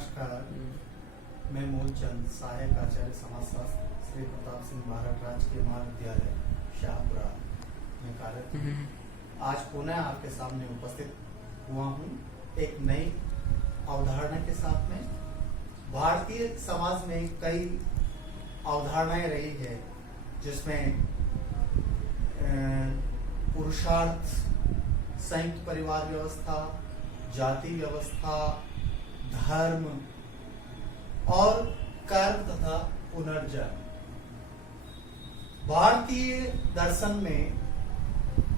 नमस्कार। मैं मूलचंद सहायक आचार्य समाजशास्त्र श्री प्रताप सिंह भारत राजकीय महाविद्यालय शाहपुरा में कार्यरत हूँ। आज पुनः आपके सामने उपस्थित हुआ हूँ एक नई अवधारणा के साथ में। भारतीय समाज में कई अवधारणाएं रही है जिसमें पुरुषार्थ, संयुक्त परिवार व्यवस्था, जाति व्यवस्था, धर्म और कर्म तथा पुनर्जन्म। भारतीय दर्शन में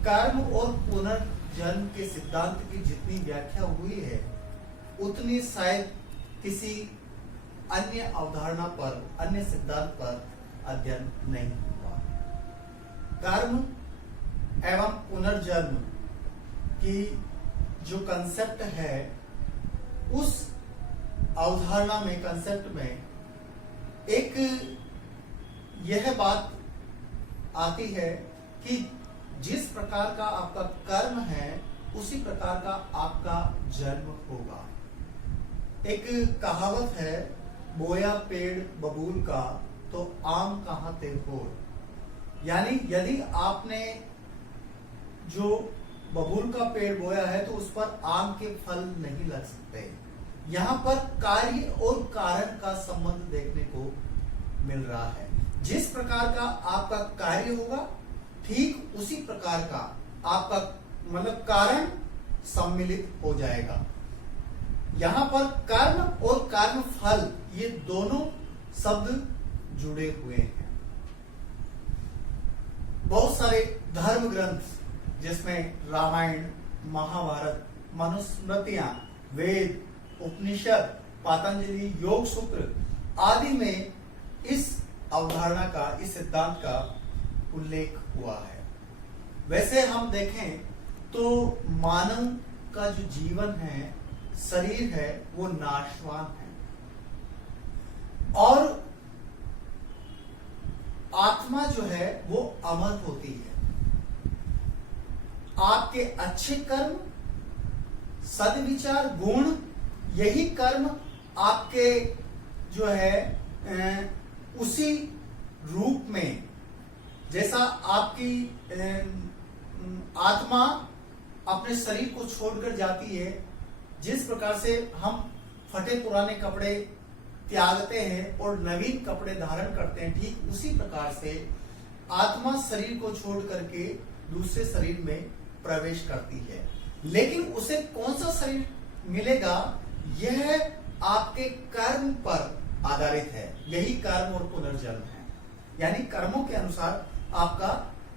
कर्म और पुनर्जन्म के सिद्धांत की जितनी व्याख्या हुई है उतनी शायद किसी अन्य अवधारणा पर, अन्य सिद्धांत पर अध्ययन नहीं हुआ। कर्म एवं पुनर्जन्म की जो कंसेप्ट है उस अवधारणा में, कंसेप्ट में एक यह बात आती है कि जिस प्रकार का आपका कर्म है उसी प्रकार का आपका जन्म होगा। एक कहावत है, बोया पेड़ बबूल का तो आम कहां ते फोड़। यानी यदि आपने जो बबूल का पेड़ बोया है तो उस पर आम के फल नहीं लग सकते। यहाँ पर कार्य और कारण का संबंध देखने को मिल रहा है। जिस प्रकार का आपका कार्य होगा ठीक उसी प्रकार का आपका मतलब कारण सम्मिलित हो जाएगा। यहाँ पर कर्म और कर्म फल ये दोनों शब्द जुड़े हुए हैं। बहुत सारे धर्म ग्रंथ जिसमें रामायण, महाभारत, मनुस्मृतियां, वेद, उपनिषद, पतंजलि योग सूत्र आदि में इस अवधारणा का, इस सिद्धांत का उल्लेख हुआ है। वैसे हम देखें तो मानव का जो जीवन है, शरीर है, वो नाशवान है और आत्मा जो है वो अमर होती है। आपके अच्छे कर्म, सद्विचार, गुण, यही कर्म आपके जो है उसी रूप में, जैसा आपकी आत्मा अपने शरीर को छोड़कर जाती है, जिस प्रकार से हम फटे पुराने कपड़े त्यागते हैं और नवीन कपड़े धारण करते हैं, ठीक उसी प्रकार से आत्मा शरीर को छोड़ करके दूसरे शरीर में प्रवेश करती है। लेकिन उसे कौन सा शरीर मिलेगा यह आपके कर्म पर आधारित है। यही कर्म और पुनर्जन्म है। यानी कर्मों के अनुसार आपका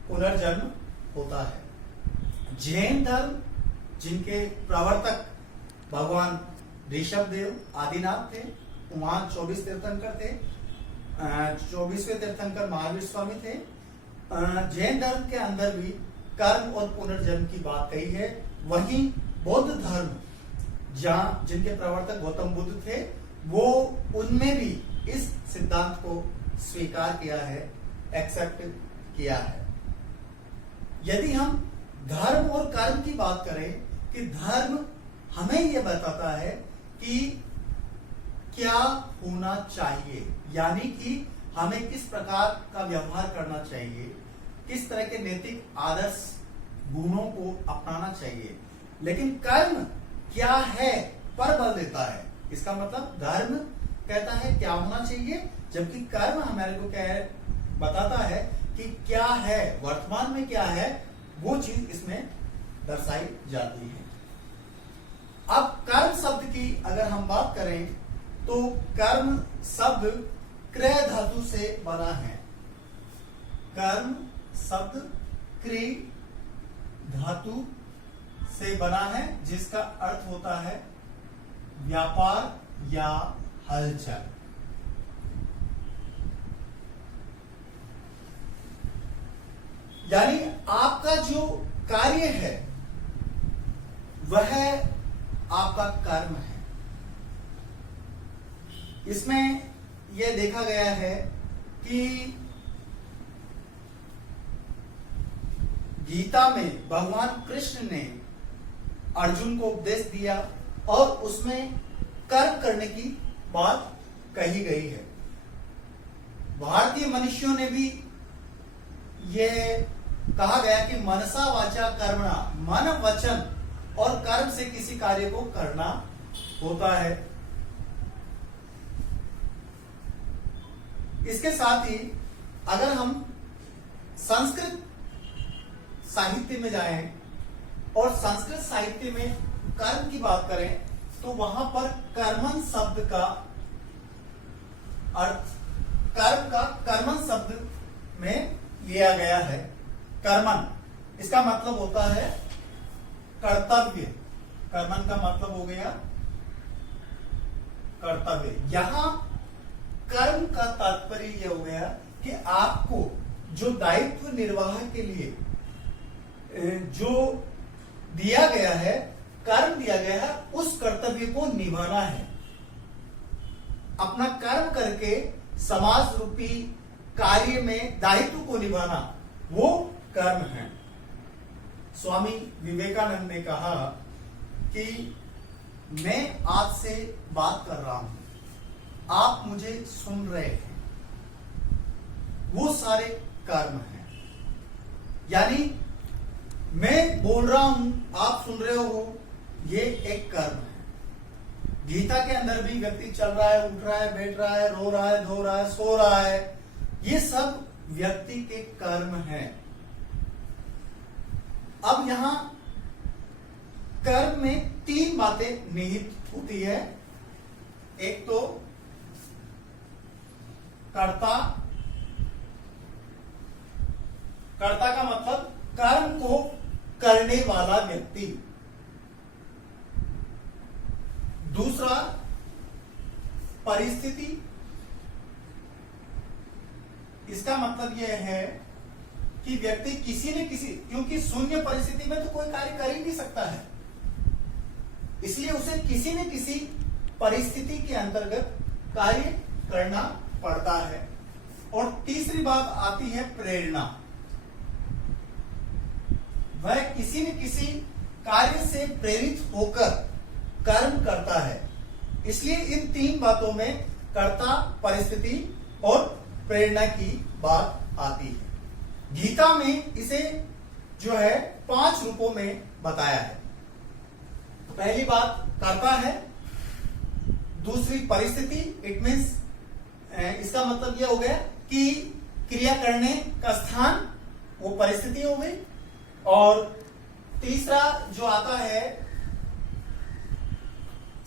पुनर्जन्म होता है। जैन धर्म जिनके प्रवर्तक भगवान ऋषभ देव आदिनाथ थे, वहां 24 तीर्थंकर थे। 24वें तीर्थंकर महावीर स्वामी थे। जैन धर्म के अंदर भी कर्म और पुनर्जन्म की बात कही है। वहीं बौद्ध धर्म जहां जिनके प्रवर्तक गौतम बुद्ध थे, वो उनमें भी इस सिद्धांत को स्वीकार किया है, एक्सेप्ट किया है। यदि हम धर्म और कर्म की बात करें कि धर्म हमें यह बताता है कि क्या होना चाहिए, यानी कि हमें किस प्रकार का व्यवहार करना चाहिए, किस तरह के नैतिक आदर्श गुणों को अपनाना चाहिए। लेकिन कर्म क्या है पर बल देता है। इसका मतलब धर्म कहता है क्या होना चाहिए, जबकि कर्म हमारे को क्या है बताता है कि क्या है, वर्तमान में क्या है, वो चीज इसमें दर्शाई जाती है। अब कर्म शब्द की अगर हम बात करें तो कर्म शब्द क्रय धातु से बना है। कर्म शब्द क्री धातु से बना है, जिसका अर्थ होता है व्यापार या हलचल। यानी आपका जो कार्य है वह आपका कर्म है। इसमें यह देखा गया है कि गीता में भगवान कृष्ण ने अर्जुन को उपदेश दिया और उसमें कर्म करने की बात कही गई है। भारतीय मनुष्यों ने भी ये कहा गया कि मनसा वाचा कर्मणा, मन वचन और कर्म से किसी कार्य को करना होता है। इसके साथ ही अगर हम संस्कृत साहित्य में जाएं और संस्कृत साहित्य में कर्म की बात करें तो वहां पर कर्मन शब्द का अर्थ कर्म का कर्मन शब्द में लिया गया है। कर्मन इसका मतलब होता है कर्तव्य। कर्मन का मतलब हो गया कर्तव्य। यहां कर्म का तात्पर्य यह हो गया कि आपको जो दायित्व निर्वाह के लिए जो दिया गया है, कर्म दिया गया है, उस कर्तव्य को निभाना है। अपना कर्म करके समाज रूपी कार्य में दायित्व को निभाना, वो कर्म है। स्वामी विवेकानंद ने कहा कि मैं आपसे बात कर रहा हूं, आप मुझे सुन रहे हैं, वो सारे कर्म हैं। यानी मैं बोल रहा हूं, आप सुन रहे हो, ये एक कर्म है। गीता के अंदर भी व्यक्ति चल रहा है, उठ रहा है, बैठ रहा है, रो रहा है, धो रहा है, सो रहा है, ये सब व्यक्ति के कर्म हैं। अब यहां कर्म में तीन बातें निहित होती है। एक तो कर्ता, कर्ता का मतलब कर्म को करने वाला व्यक्ति। दूसरा परिस्थिति, इसका मतलब यह है कि व्यक्ति किसी न किसी, क्योंकि शून्य परिस्थिति में तो कोई कार्य कर ही नहीं सकता है, इसलिए उसे किसी न किसी परिस्थिति के अंतर्गत कार्य करना पड़ता है। और तीसरी बात आती है प्रेरणा। वह किसी न किसी कार्य से प्रेरित होकर कर्म करता है। इसलिए इन तीन बातों में कर्ता, परिस्थिति और प्रेरणा की बात आती है। गीता में इसे जो है 5 रूपों में बताया है। पहली बात कर्ता है, दूसरी परिस्थिति, इट मीन्स इसका मतलब यह हो गया कि क्रिया करने का स्थान वो परिस्थिति हो गई। और तीसरा जो आता है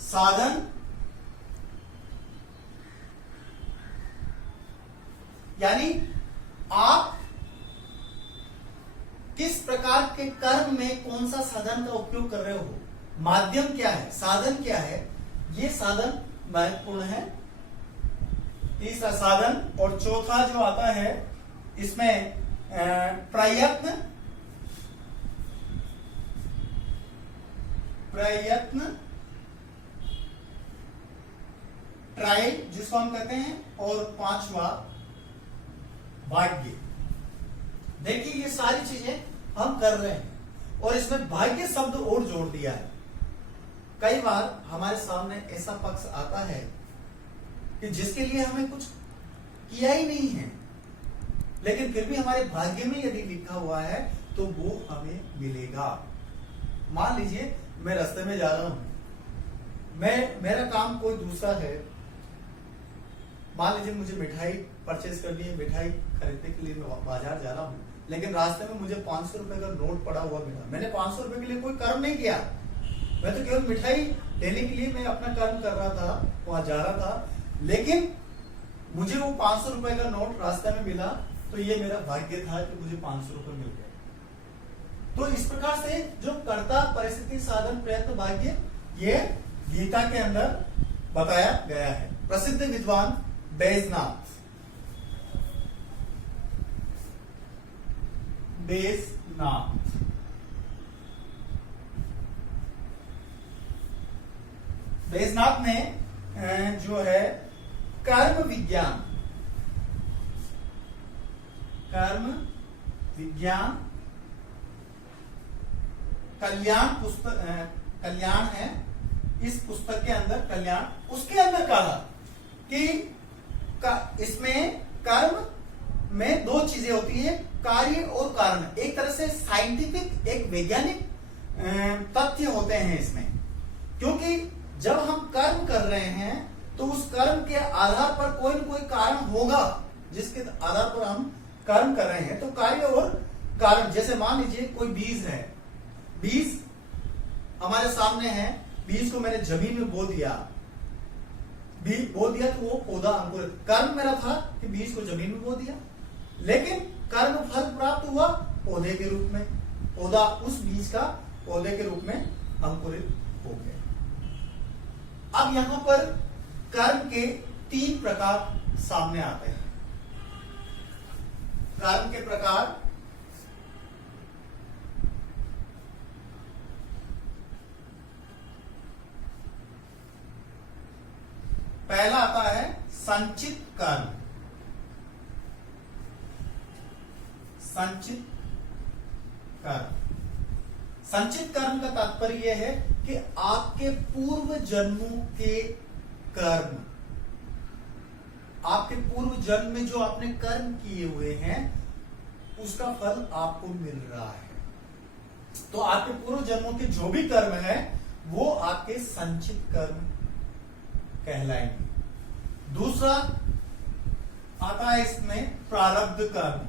साधन, यानी आप किस प्रकार के कर्म में कौन सा साधन का उपयोग कर रहे हो, माध्यम क्या है, साधन क्या है, ये साधन महत्वपूर्ण है। तीसरा साधन। और चौथा जो आता है इसमें प्रयत्न, ट्रायल जिसको हम कहते हैं, और 5वां भाग्य। देखिए ये सारी चीजें हम कर रहे हैं और इसमें भाग्य शब्द और जोड़ दिया है। कई बार हमारे सामने ऐसा पक्ष आता है कि जिसके लिए हमें कुछ किया ही नहीं है, लेकिन फिर भी हमारे भाग्य में यदि लिखा हुआ है तो वो हमें मिलेगा। मान लीजिए मैं रास्ते में जा रहा हूं, मेरा काम कोई दूसरा है। मान लीजिए मुझे मिठाई परचेज करनी है, मिठाई खरीदने के लिए मैं बाजार जा रहा हूँ, लेकिन रास्ते में मुझे 500 रुपए का नोट पड़ा हुआ मिला। मैंने 500 रुपए के लिए कोई कर्म नहीं किया, मैं तो केवल मिठाई लेने के लिए मैं अपना कर्म कर रहा था, वहां जा रहा था, लेकिन मुझे वो 500 रुपए का नोट रास्ते में मिला, तो ये मेरा भाग्य था कि मुझे 500 रुपए मिल गए। तो इस प्रकार से जो कर्ता, परिस्थिति, साधन, प्रयत्न, भाग्य, ये गीता के अंदर बताया गया है। प्रसिद्ध विद्वान बैजनाथ ने जो है कर्म विज्ञान कल्याण पुस्तक, कल्याण है इस पुस्तक के अंदर कल्याण, उसके अंदर कहा कि इसमें कर्म में दो चीजें होती है, कार्य और कारण। एक तरह से साइंटिफिक, एक वैज्ञानिक तथ्य होते हैं इसमें, क्योंकि जब हम कर्म कर रहे हैं तो उस कर्म के आधार पर कोई न कोई कारण होगा जिसके आधार पर हम कर्म कर रहे हैं। तो कार्य और कारण, जैसे मान लीजिए कोई बीज है, बीज हमारे सामने है, बीज को मैंने जमीन में बो दिया, बीज बो दिया तो वो पौधा अंकुरित, कर्म मेरा था कि बीज को जमीन में बो दिया, लेकिन कर्म फल प्राप्त हुआ पौधे के रूप में, पौधा उस बीज का पौधे के रूप में अंकुरित हो गया। अब यहां पर कर्म के 3 प्रकार सामने आते हैं। कर्म के प्रकार, पहला आता है संचित कर्म। संचित कर्म, संचित कर्म का तात्पर्य यह है कि आपके पूर्व जन्मों के कर्म, आपके पूर्व जन्म में जो आपने कर्म किए हुए हैं उसका फल आपको मिल रहा है। तो आपके पूर्व जन्मों के जो भी कर्म है वो आपके संचित कर्म कहलाएंगे। दूसरा आता है इसमें प्रारब्ध कर्म।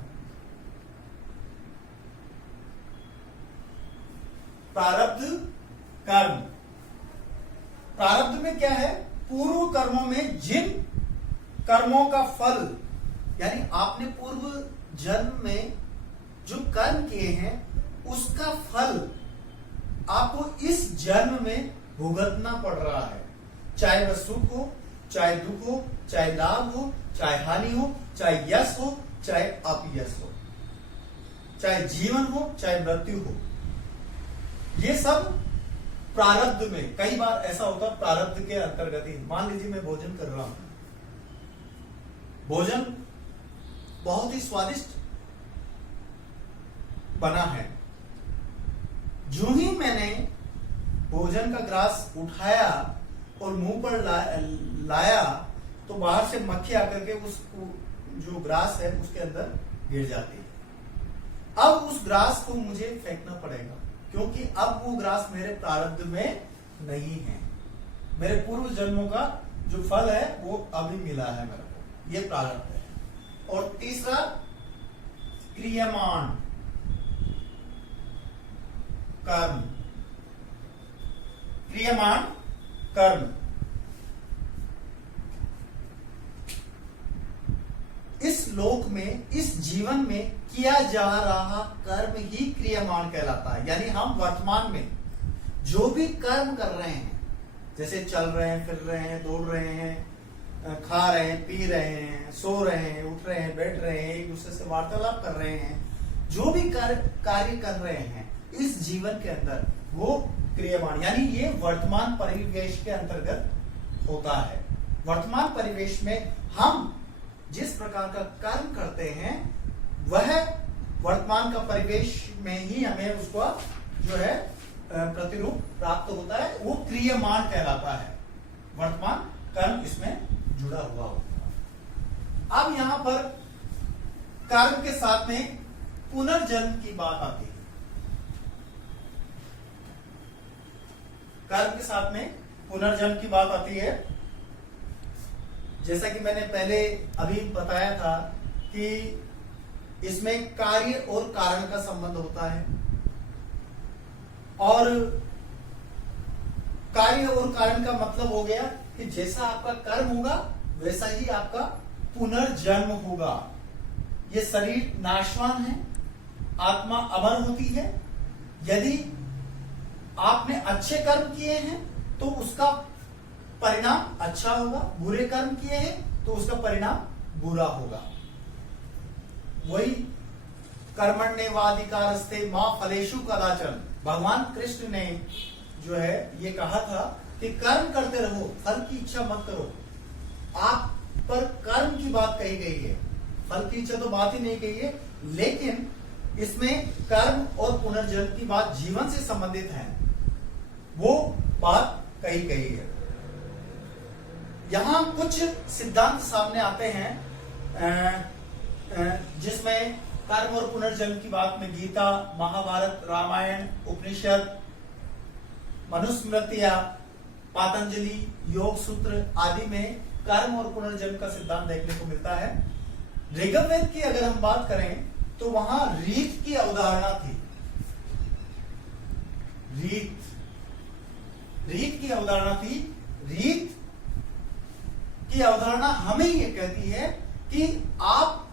प्रारब्ध कर्म, प्रारब्ध में क्या है, पूर्व कर्मों में जिन कर्मों का फल, यानी आपने पूर्व जन्म में जो कर्म किए हैं उसका फल आपको इस जन्म में भुगतना पड़ रहा है, चाहे वह सुख हो, चाहे दुख हो, चाहे लाभ हो, चाहे हानि हो, चाहे यश हो, चाहे अपयश हो, चाहे जीवन हो, चाहे मृत्यु हो। ये सब प्रारब्ध में, कई बार ऐसा होता है प्रारब्ध के अंतर्गत ही, मान लीजिए मैं भोजन कर रहा हूं, भोजन बहुत ही स्वादिष्ट बना है, जो ही मैंने भोजन का ग्रास उठाया और मुंह पर लाया तो बाहर से मक्खी आकर के उस जो ग्रास है उसके अंदर गिर जाती है। अब उस ग्रास को मुझे फेंकना पड़ेगा, क्योंकि अब वो ग्रास मेरे प्रारब्ध में नहीं है, मेरे पूर्व जन्मों का जो फल है वो अभी मिला है मेरे को, ये प्रारब्ध है। और तीसरा क्रियमाण कर्म। क्रियमाण कर्म, इस लोक में, इस जीवन में किया जा रहा कर्म ही क्रियमाण कहलाता है। यानी हम वर्तमान में जो भी कर्म कर रहे हैं, जैसे चल रहे हैं, फिर रहे हैं, दौड़ रहे हैं, खा रहे हैं, पी रहे हैं, सो रहे हैं, उठ रहे हैं, बैठ रहे हैं, एक दूसरे से वार्तालाप कर रहे हैं, जो भी कार्य कर रहे हैं इस जीवन के अंदर, वो क्रियमाण, यानी ये वर्तमान परिवेश के अंतर्गत होता है। वर्तमान परिवेश में हम जिस प्रकार का कर्म करते हैं वह वर्तमान का परिवेश में ही हमें उसका जो है प्रतिरूप प्राप्त होता है, वो क्रियमाण कहलाता है। वर्तमान कर्म इसमें जुड़ा हुआ होता है। अब यहां पर कर्म के साथ में पुनर्जन्म की बात आती है। कर्म के साथ में पुनर्जन्म की बात आती है। जैसा कि मैंने पहले अभी बताया था कि इसमें कार्य और कारण का संबंध होता है, और कार्य और कारण का मतलब हो गया कि जैसा आपका कर्म होगा वैसा ही आपका पुनर्जन्म होगा। ये शरीर नाशवान है, आत्मा अमर होती है। यदि आपने अच्छे कर्म किए हैं तो उसका परिणाम अच्छा होगा, बुरे कर्म किए हैं तो उसका परिणाम बुरा होगा। वही कर्मण्येवाधिकारस्ते मां फलेषु कदाचन, भगवान कृष्ण ने जो है ये कहा था कि कर्म करते रहो, फल की इच्छा मत करो। आप पर कर्म की बात कही गई है, फल की इच्छा तो बात ही नहीं कही है, लेकिन इसमें कर्म और पुनर्जन्म की बात जीवन से संबंधित है। वो बात कही गई है। यहां कुछ सिद्धांत सामने आते हैं जिसमें कर्म और पुनर्जन्म की बात में गीता, महाभारत, रामायण, उपनिषद, मनुस्मृतियां, पातंजलि, योग सूत्र आदि में कर्म और पुनर्जन्म का सिद्धांत देखने को मिलता है। ऋग्वेद की अगर हम बात करें तो वहां रीत की अवधारणा थी। रीत की अवधारणा थी। रीत की अवधारणा हमें यह कहती है कि आप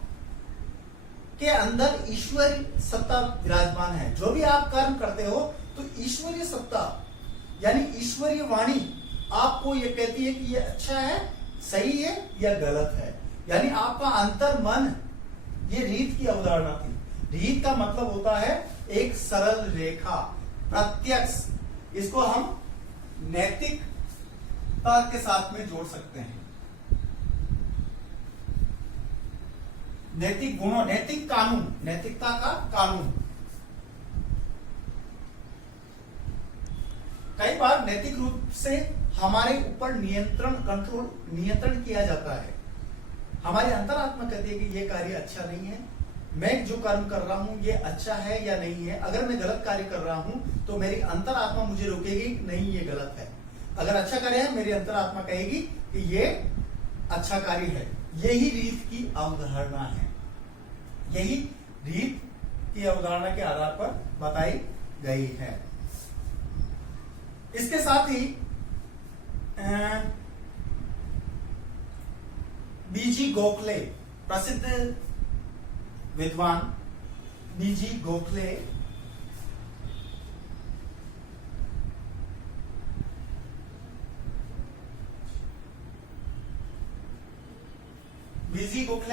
के अंदर ईश्वरीय सत्ता विराजमान है। जो भी आप कर्म करते हो तो ईश्वरीय सत्ता यानी ईश्वरीय वाणी आपको यह कहती है कि यह अच्छा है, सही है या गलत है। यानी आपका अंतर मन, ये रीत की अवधारणा थी। रीत का मतलब होता है एक सरल रेखा, प्रत्यक्ष। इसको हम नैतिकता के साथ में जोड़ सकते हैं। नैतिक गुणों, नैतिक कानून, नैतिकता का कानून। कई बार नैतिक रूप से हमारे ऊपर नियंत्रण किया जाता है। हमारी अंतरात्मा कहती है कि ये कार्य अच्छा नहीं है, मैं जो कर्म कर रहा हूं ये अच्छा है या नहीं है। अगर मैं गलत कार्य कर रहा हूं तो मेरी अंतरात्मा मुझे रोकेगी, नहीं ये गलत है। अगर अच्छा कार्य है मेरी अंतरात्मा कहेगी कि ये अच्छा कार्य है। यही रीत की अवधारणा है। यही रीत की अवधारणा के आधार पर बताई गई है। इसके साथ ही बीजी गोखले, प्रसिद्ध विद्वान बीजी गोखले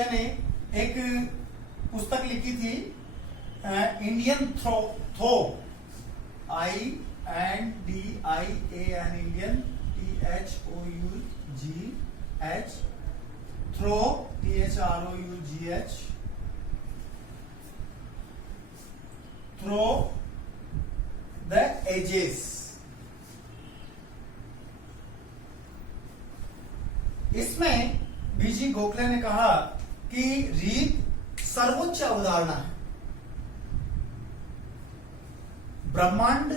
ने एक पुस्तक लिखी थी, Indian through, INDIAN, Indian, THOUGH, through, THROUGH, through the ages. इसमें बीजी गोखले ने कहा कि रीत सर्वोच्च अवधारणा है। ब्रह्मांड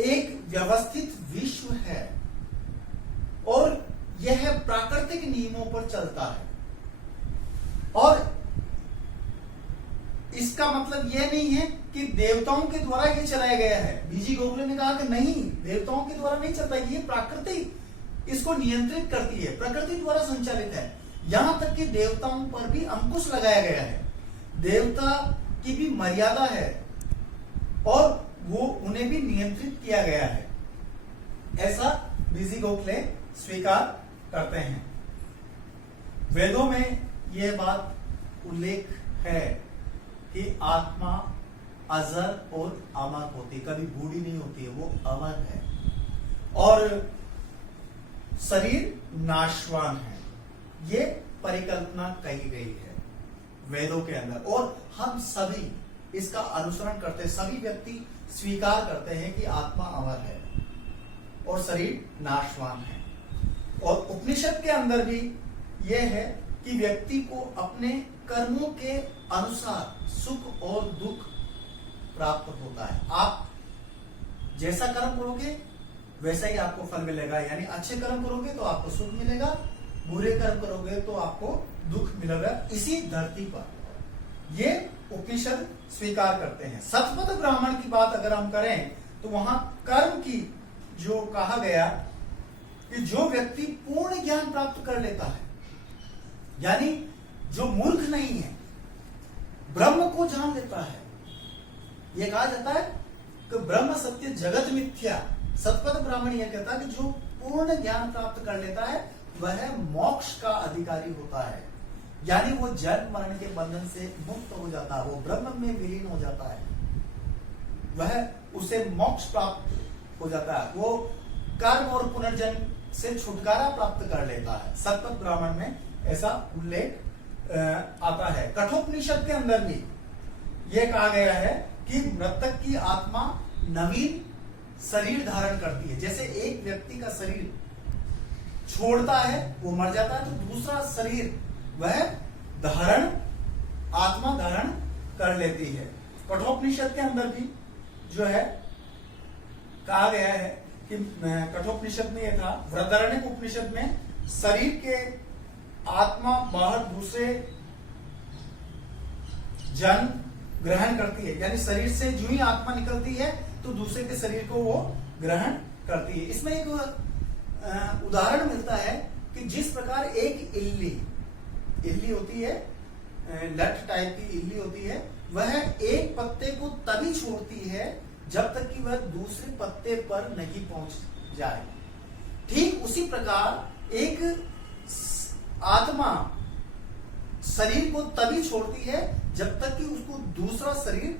एक व्यवस्थित विश्व है और यह प्राकृतिक नियमों पर चलता है। और इसका मतलब यह नहीं है कि देवताओं के द्वारा यह चलाया गया है। बीजी गोखले ने कहा कि नहीं, देवताओं के द्वारा नहीं चलता, ये प्रकृति इसको नियंत्रित करती है, प्रकृति द्वारा संचालित है। यहां तक कि देवताओं पर भी अंकुश लगाया गया है। देवता की भी मर्यादा है और वो उन्हें भी नियंत्रित किया गया है, ऐसा बीजी गोखले स्वीकार करते हैं। वेदों में यह बात उल्लेख है कि आत्मा अजर और अमर होती, कभी बूढ़ी नहीं होती है, वो अमर है। और शरीर नाशवान है, ये परिकल्पना कही गई है वेदों के अंदर। और हम सभी इसका अनुसरण करते हैं, सभी व्यक्ति स्वीकार करते हैं कि आत्मा अमर है और शरीर नाशवान है। और उपनिषद के अंदर भी यह है कि व्यक्ति को अपने कर्मों के अनुसार सुख और दुख प्राप्त होता है। आप जैसा कर्म करोगे वैसा ही आपको फल मिलेगा। यानी अच्छे कर्म करोगे तो आपको सुख मिलेगा, बुरे कर्म करोगे तो आपको दुख मिलेगा। इसी धरती पर ये उपनिषद स्वीकार करते हैं। सतपथ ब्राह्मण की बात अगर हम करें तो वहां कर्म की जो कहा गया कि जो व्यक्ति पूर्ण ज्ञान प्राप्त कर लेता है, यानी जो मूर्ख नहीं है, ब्रह्म को जान लेता है। यह कहा जाता है कि ब्रह्म सत्य जगत मिथ्या। सतपथ ब्राह्मण यह कहता है कि जो पूर्ण ज्ञान प्राप्त कर लेता है वह मोक्ष का अधिकारी होता है। यानी वो जन्म मरण के बंधन से मुक्त हो जाता है, वो ब्रह्म में विलीन हो जाता है, वह उसे मोक्ष प्राप्त हो जाता है, वो कर्म और पुनर्जन्म से छुटकारा प्राप्त कर लेता है। सतपथ ब्राह्मण में ऐसा उल्लेख आता है। कठोपनिषद के अंदर भी यह कहा गया है कि मृतक की आत्मा नवीन शरीर धारण करती है। जैसे एक व्यक्ति का शरीर छोड़ता है, वो मर जाता है, तो दूसरा शरीर वह आत्मा धारण कर लेती है। कठोपनिषद के अंदर भी जो है कहा गया है कि कठोपनिषद में यह था, बृहदारण्यक उपनिषद में शरीर के आत्मा बाहर दूसरे जन्म ग्रहण करती है, यानी शरीर से जो ही आत्मा निकलती है तो दूसरे के शरीर को वो ग्रहण करती है। इसमें एक उदाहरण मिलता है कि जिस प्रकार एक इल्ली होती है, लठ टाइप की इल्ली होती है, वह एक पत्ते को तभी छोड़ती है जब तक कि वह दूसरे पत्ते पर नहीं पहुंच जाए। ठीक उसी प्रकार एक आत्मा शरीर को तभी छोड़ती है जब तक कि उसको दूसरा शरीर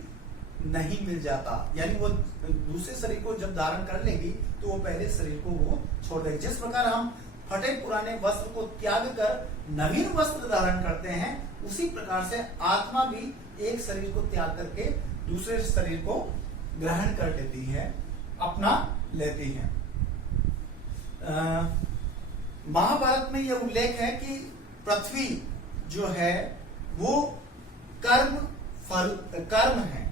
नहीं मिल जाता, यानी वो दूसरे शरीर को जब धारण कर लेगी तो वो पहले शरीर को वो छोड़ देगी। जिस प्रकार हम फटे पुराने वस्त्र को त्याग कर नवीन वस्त्र धारण करते हैं, उसी प्रकार से आत्मा भी एक शरीर को त्याग करके दूसरे शरीर को ग्रहण कर लेती है, अपना लेती है। महाभारत में यह उल्लेख है कि पृथ्वी जो है वो कर्म है,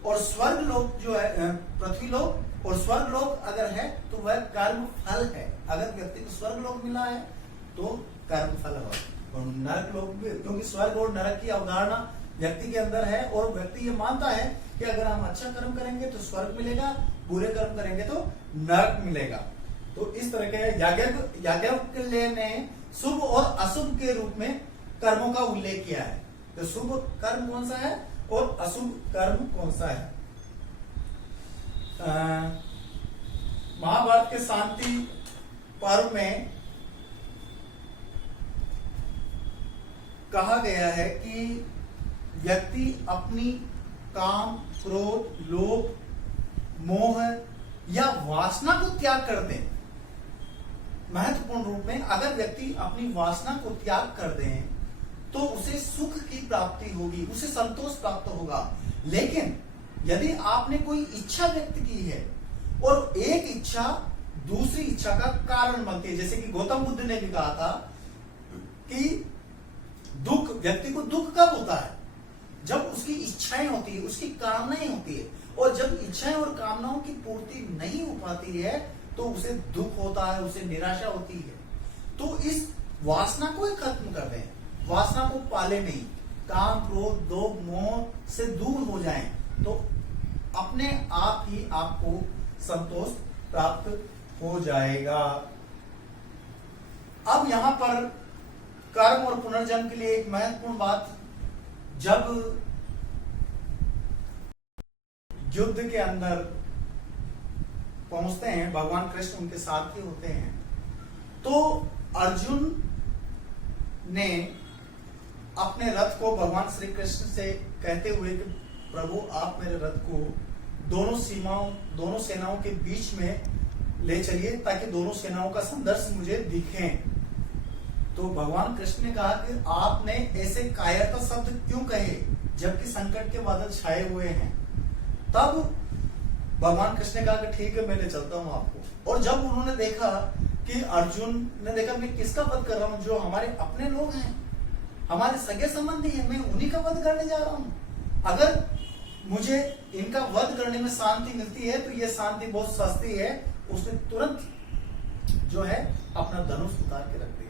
और स्वर्ग लोक जो है, पृथ्वी लोक और स्वर्ग लोक अगर है तो वह कर्म फल है। अगर व्यक्ति को स्वर्ग लोक मिला है तो कर्म फल है, और नरक लोक भी, क्योंकि स्वर्ग और नरक की अवधारणा व्यक्ति के अंदर है, और व्यक्ति ये मानता है कि अगर हम अच्छा कर्म करेंगे तो स्वर्ग मिलेगा, बुरे कर्म करेंगे तो नरक मिलेगा। तो इस तरह के याज्ञवल्क्य ने शुभ और अशुभ के रूप में कर्मों का उल्लेख किया है। तो शुभ कर्म कौन सा है और अशुभ कर्म कौन सा है। महाभारत के शांति पर्व में कहा गया है कि व्यक्ति अपनी काम, क्रोध, लोभ, मोह या वासना को त्याग कर दे। महत्वपूर्ण रूप में अगर व्यक्ति अपनी वासना को त्याग कर दे तो उसे सुख की प्राप्ति होगी, उसे संतोष प्राप्त होगा। लेकिन यदि आपने कोई इच्छा व्यक्त की है और एक इच्छा दूसरी इच्छा का कारण बनती है, जैसे कि गौतम बुद्ध ने भी कहा था कि दुख, व्यक्ति को दुख कब होता है? जब उसकी इच्छाएं होती है, उसकी कामनाएं होती है, और जब इच्छाएं और कामनाओं की पूर्ति नहीं हो पाती है तो उसे दुख होता है, उसे निराशा होती है। तो इस वासना को ही खत्म कर दें, वासना को पाले नहीं, काम, क्रोध, लोभ, मोह से दूर हो जाएं, तो अपने आप ही आपको संतोष प्राप्त हो जाएगा। अब यहां पर कर्म और पुनर्जन्म के लिए एक महत्वपूर्ण बात, जब युद्ध के अंदर पहुंचते हैं, भगवान कृष्ण उनके सारथी होते हैं, तो अर्जुन ने अपने रथ को भगवान श्री कृष्ण से कहते हुए कि प्रभु आप मेरे रथ को दोनों सेनाओं के बीच में ले चलिए ताकि दोनों सेनाओं का संघर्ष मुझे दिखे। तो भगवान कृष्ण ने कहा कि आपने ऐसे कायरता शब्द क्यों कहे जबकि संकट के बादल छाए हुए हैं। तब भगवान कृष्ण ने कहा कि ठीक है, मैं ले चलता हूं आपको। और जब उन्होंने देखा कि अर्जुन ने देखा मैं किसका वध कर रहा हूं, जो हमारे अपने लोग हैं, हमारे सगे संबंधी हैं, मैं उन्हीं का वध करने जा रहा हूं। अगर मुझे इनका वध करने में शांति मिलती है तो यह शांति बहुत सस्ती है। उसने तुरंत जो है अपना धनुष उतार के रख दिया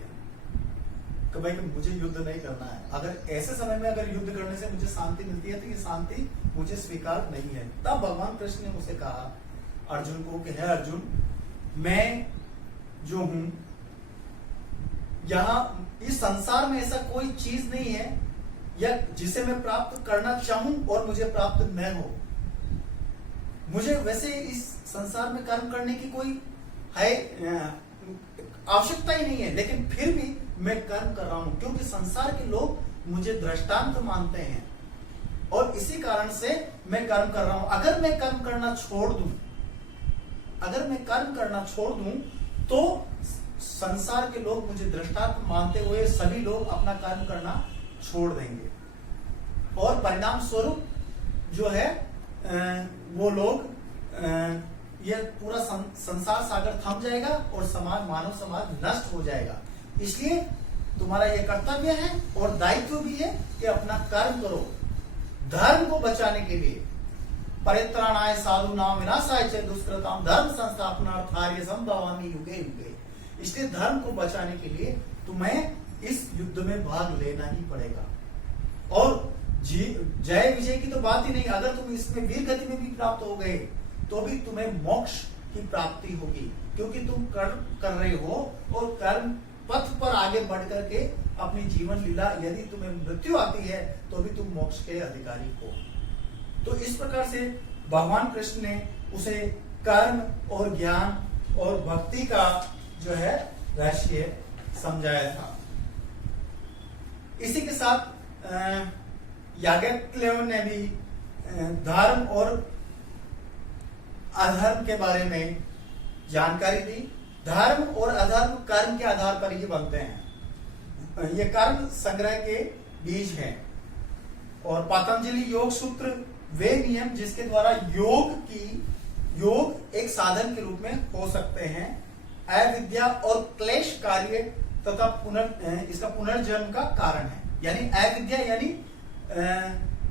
कि भाई कि मुझे युद्ध नहीं करना है। अगर ऐसे समय में अगर युद्ध करने से मुझे शांति मिलती है तो ये शांति मुझे स्वीकार नहीं है। तब भगवान कृष्ण ने उसे कहा अर्जुन को कि हे अर्जुन, मैं जो हूं यहां इस संसार में ऐसा कोई चीज नहीं है या जिसे मैं प्राप्त करना चाहूं और मुझे प्राप्त न हो। मुझे वैसे इस संसार में कर्म करने की कोई है आवश्यकता ही नहीं है, लेकिन फिर भी मैं कर्म कर रहा हूं क्योंकि संसार के लोग मुझे दृष्टांत मानते हैं और इसी कारण से मैं कर्म कर रहा हूं। अगर मैं कर्म करना छोड़ दूं तो संसार के लोग मुझे दृष्टांत मानते हुए सभी लोग अपना कर्म करना छोड़ देंगे और परिणाम स्वरूप जो है वो लोग ये पूरा संसार सागर थम जाएगा और समाज, मानव समाज नष्ट हो जाएगा। इसलिए तुम्हारा ये कर्तव्य है और दायित्व भी है कि अपना कर्म करो धर्म को बचाने के लिए। परित्राणाय साधूनां विनाशाय च दुष्कृतां धर्म संस्थापनार्थाय संभवामि युगे युगे। इसलिए धर्म को बचाने के लिए तुम्हें इस युद्ध में भाग लेना ही पड़ेगा। और जय विजय की तो बात ही नहीं, अगर तुम इसमें वीर गति में भी प्राप्त हो गए तो भी तुम्हें मोक्ष की प्राप्ति होगी, क्योंकि तुम कर्म कर रहे हो और कर्म पथ पर आगे बढ़ करके अपनी जीवन लीला, यदि तुम्हें मृत्यु आती है तो भी तुम मोक्ष के अधिकारी हो। तो इस प्रकार से भगवान कृष्ण ने उसे कर्म और ज्ञान और भक्ति का जो है रहस्य समझाया था। इसी के साथ याज्ञवल्क्य ने भी धर्म और अधर्म के बारे में जानकारी दी। धर्म और अधर्म कर्म के आधार पर ही बनते हैं। ये कर्म संग्रह के बीज हैं। और पतंजलि योग सूत्र वे नियम जिसके द्वारा योग एक साधन के रूप में हो सकते हैं। अविद्या और क्लेश कार्य तथा इसका पुनर्जन्म का कारण है। यानी अविद्या यानी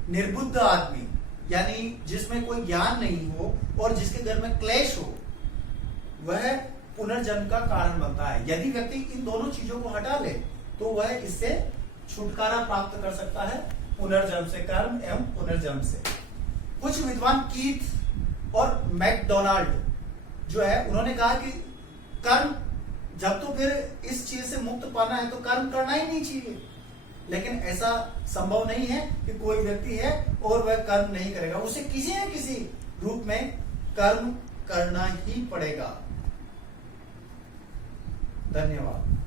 निर्बुद्ध आदमी, यानी जिसमें कोई ज्ञान नहीं हो और जिसके घर में क्लेश हो, वह पुनर्जन्म का कारण बनता है। यदि व्यक्ति इन दोनों चीजों को हटा ले तो वह इससे छुटकारा प्राप्त कर सकता है, पुनर्जन्म से, कर्म एवं पुनर्जन्म से। कुछ विद्वान कीथ और मैकडोनाल्ड जो है, उन्होंने कहा कि कर्म जब तो फिर इस चीज से मुक्त पाना है तो कर्म करना ही नहीं चाहिए। लेकिन ऐसा संभव नहीं है कि कोई व्यक्ति है और वह कर्म नहीं करेगा, उसे किसी न किसी रूप में कर्म करना ही पड़ेगा। धन्यवाद।